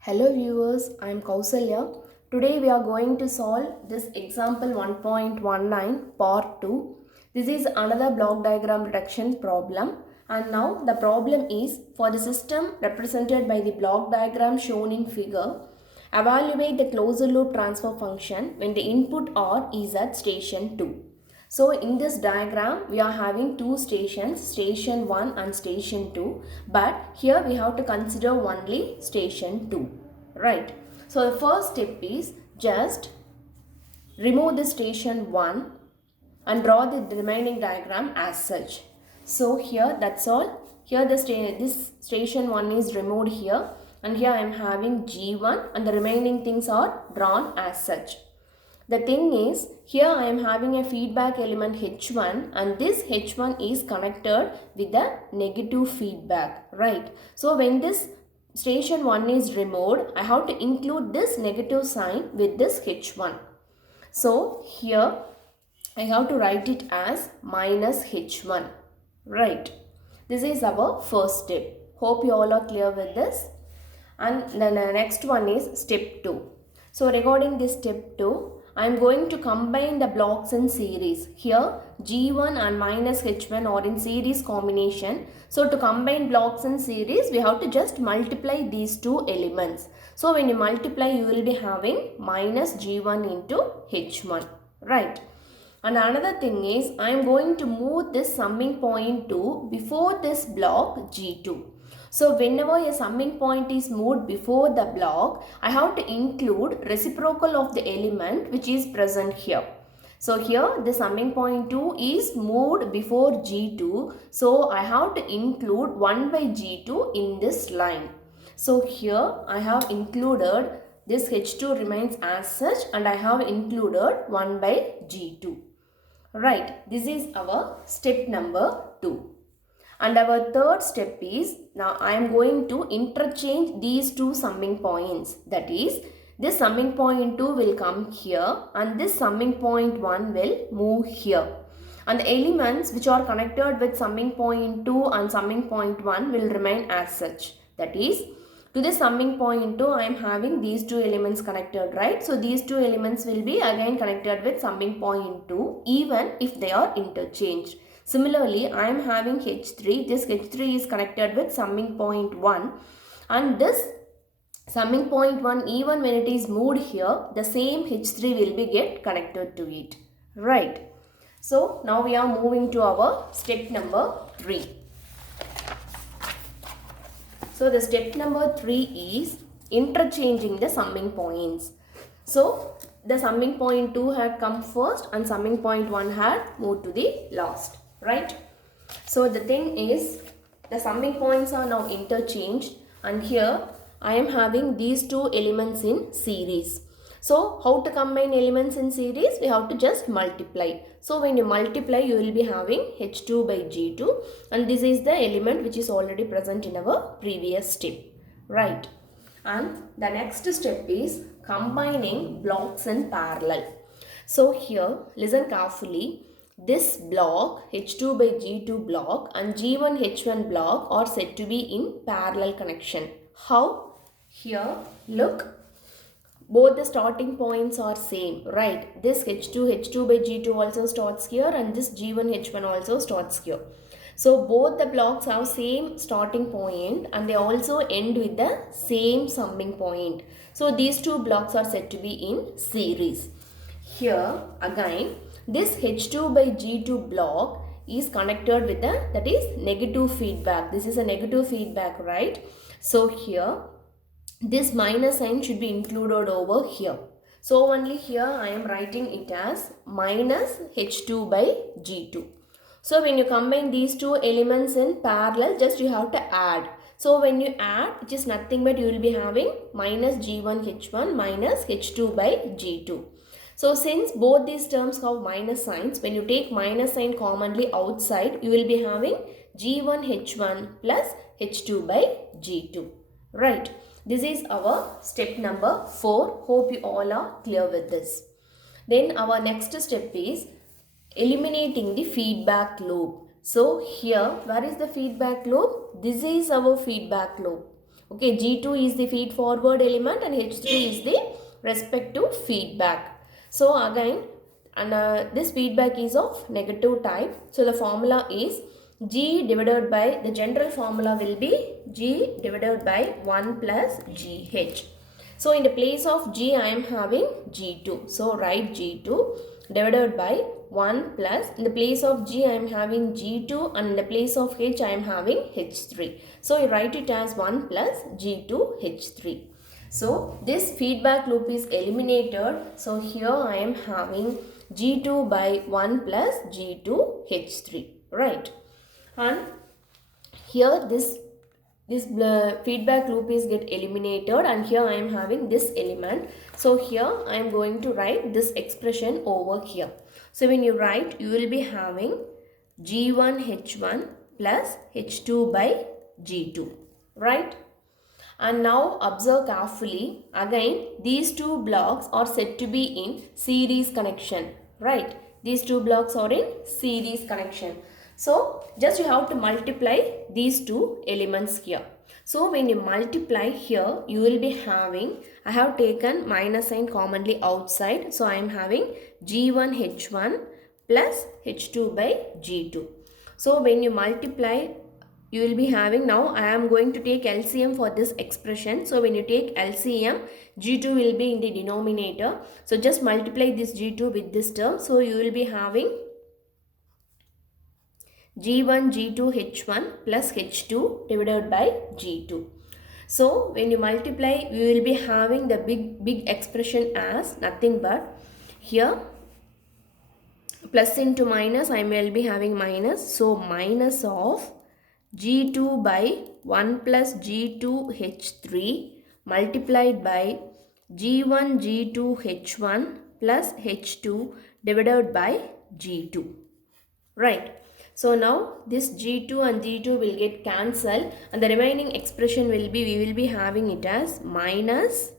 Hello viewers, I am Kausalya. Today we are going to solve this example 1.19 part 2. This is another block diagram reduction problem, and now the problem is for the system represented by the block diagram shown in figure. Evaluate the closed loop transfer function when the input R is at station 2. So in this diagram, we are having two stations, station 1 and station 2. But here we have to consider only station 2. Right. So the first step is just remove the station 1 and draw the remaining diagram as such. So here that's all. Here this station 1 is removed here, and here I am having G1 and the remaining things are drawn as such. The thing is, here I am having a feedback element H1, and this H1 is connected with the negative feedback, right? So when this station 1 is removed, I have to include this negative sign with this H1. So here I have to write it as minus H1, right? This is our first step. Hope you all are clear with this. And then the next one is step 2. So regarding this step 2, I am going to combine the blocks in series. Here G1 and minus H1 are in series combination. So to combine blocks in series, we have to just multiply these two elements. So when you multiply, you will be having minus G1 into H1, right? And another thing is, I am going to move this summing point to before this block G2. So whenever a summing point is moved before the block, I have to include reciprocal of the element which is present here. So here the summing point 2 is moved before G2. So I have to include 1 by G2 in this line. So here I have included this H2 remains as such, and I have included 1 by G2. Right, this is our step number 2. And our third step is, now I am going to interchange these two summing points. That is, this summing point 2 will come here and this summing point 1 will move here. And the elements which are connected with summing point 2 and summing point 1 will remain as such. That is, to this summing point 2, I am having these two elements connected, right? So these two elements will be again connected with summing point 2 even if they are interchanged. Similarly, I am having H3. This H3 is connected with summing point 1, and this summing point 1, even when it is moved here, the same H3 will be get connected to it. Right. So now we are moving to our step number 3. So the step number 3 is interchanging the summing points. So the summing point 2 had come first and summing point 1 had moved to the last. Right? So the thing is, the summing points are now interchanged, and here I am having these two elements in series. So how to combine elements in series? We have to just multiply. So when you multiply, you will be having H2 by G2, and this is the element which is already present in our previous step. Right? And the next step is combining blocks in parallel. So here, listen carefully. This block H2 by G2 block and G1 H1 block are said to be in parallel connection. How? Here, look, both the starting points are same, right? This H2 by G2 also starts here, and this G1 H1 also starts here. So both the blocks have same starting point and they also end with the same summing point. So these two blocks are said to be in series. Here again, this H2 by G2 block is connected with that is negative feedback. This is a negative feedback, right? So here this minus sign should be included over here. So only here I am writing it as minus H2 by G2. So when you combine these two elements in parallel, just you have to add. So when you add, which is nothing but you will be having minus G1 H1 minus H2 by G2. So since both these terms have minus signs, when you take minus sign commonly outside, you will be having G1 H1 plus H2 by G2. Right. This is our step number 4. Hope you all are clear with this. Then our next step is eliminating the feedback loop. So here, where is the feedback loop? This is our feedback loop. Okay, G2 is the feed forward element and H3 is the respective feedback. So again, and this feedback is of negative type. So the formula is G divided by, the general formula will be G divided by 1 plus GH. So in the place of G I am having G2. So write G2 divided by 1 plus, in the place of G I am having G2 and in the place of H I am having H3. So you write it as 1 plus G2 H3. So this feedback loop is eliminated. So here I am having G2 by 1 plus G2 H3. Right. And here this feedback loop is get eliminated and here I am having this element. So here I am going to write this expression over here. So when you write, you will be having G1 H1 plus H2 by G2, right? And now observe carefully. Again, these two blocks are said to be in series connection, right? These two blocks are in series connection. So just you have to multiply these two elements here. So when you multiply here, you will be having, I have taken minus sign commonly outside. So I am having G1 H1 plus H2 by G2. So when you multiply, you will be having, now I am going to take LCM for this expression. So when you take LCM, G2 will be in the denominator. So just multiply this G2 with this term. So you will be having G1 G2 H1 plus H2 divided by G2. So when you multiply, we will be having the big expression as nothing but here plus into minus, I will be having minus. So minus of G2 by 1 plus G2 H3 multiplied by G1 G2 H1 plus H2 divided by G2. Right. So now this G2 and G2 will get cancelled and the remaining expression will be, we will be having it as minus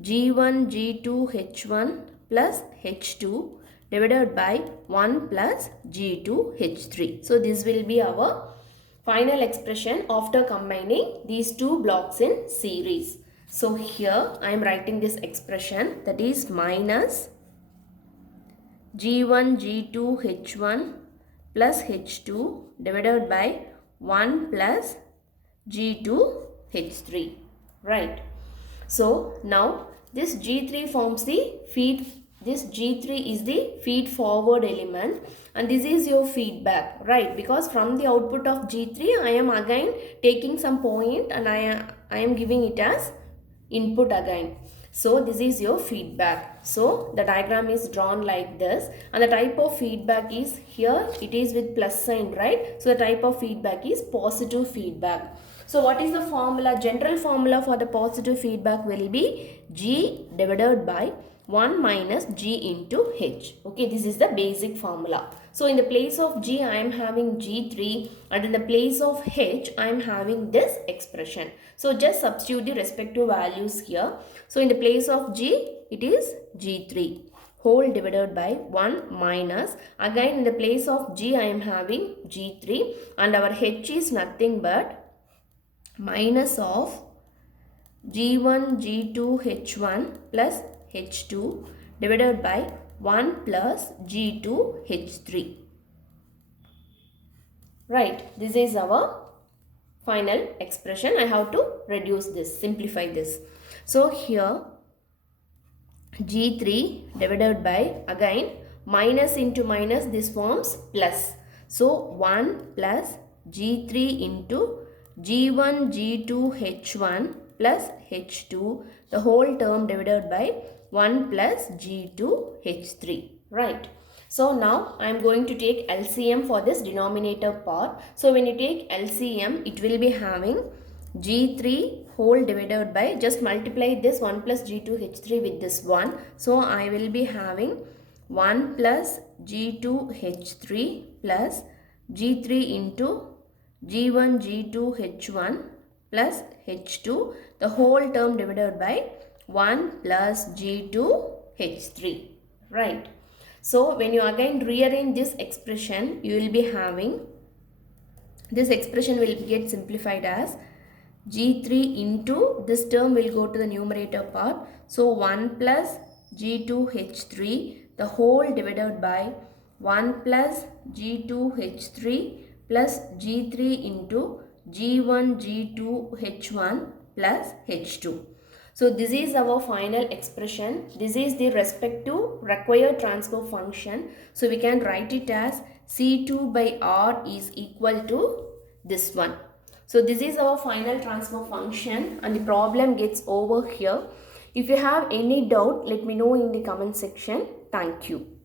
G1 G2 H1 plus H2 divided by 1 plus G2 H3. So this will be our final expression after combining these two blocks in series. So here I am writing this expression, that is minus G1 G2 H1 plus H2 divided by 1 plus G2 H3. Right. So now this G3 forms the feed, this G3 is the feed forward element and this is your feedback, right? Because from the output of G3 I am again taking some point and I am giving it as input again. So this is your feedback. So the diagram is drawn like this and the type of feedback is, here it is with plus sign, right? So the type of feedback is positive feedback. So what is the formula? General formula for the positive feedback will be G divided by 1 minus G into H. Okay, this is the basic formula. So in the place of G I am having G3 and in the place of H I am having this expression. So just substitute the respective values here. So in the place of G it is G3 whole divided by 1 minus, again in the place of G I am having G3 and our H is nothing but minus of G1 G2 H1 plus H2 divided by 1 plus G2 H3. Right, this is our final expression. I have to reduce this, simplify this. So here G3 divided by, again minus into minus, this forms plus. So 1 plus G3 into G1 G2 H1 plus H2, the whole term divided by 1 plus G2 H3. Right. So now I am going to take LCM for this denominator part. So when you take LCM, it will be having G3 whole divided by, just multiply this 1 plus G2 H3 with this 1. So I will be having 1 plus G2 H3 plus G3 into G1 G2 H1 plus H2, the whole term divided by 1 plus G2 H3. Right. So when you again rearrange this expression, you will be having, this expression will get simplified as G3 into this term will go to the numerator part. So 1 plus G2H3 the whole divided by 1 plus G2H3 plus G3 into G1G2H1 plus H2. So this is our final expression. This is the respective required transfer function. So we can write it as C2 by R is equal to this one. So this is our final transfer function and the problem gets over here. If you have any doubt, let me know in the comment section. Thank you.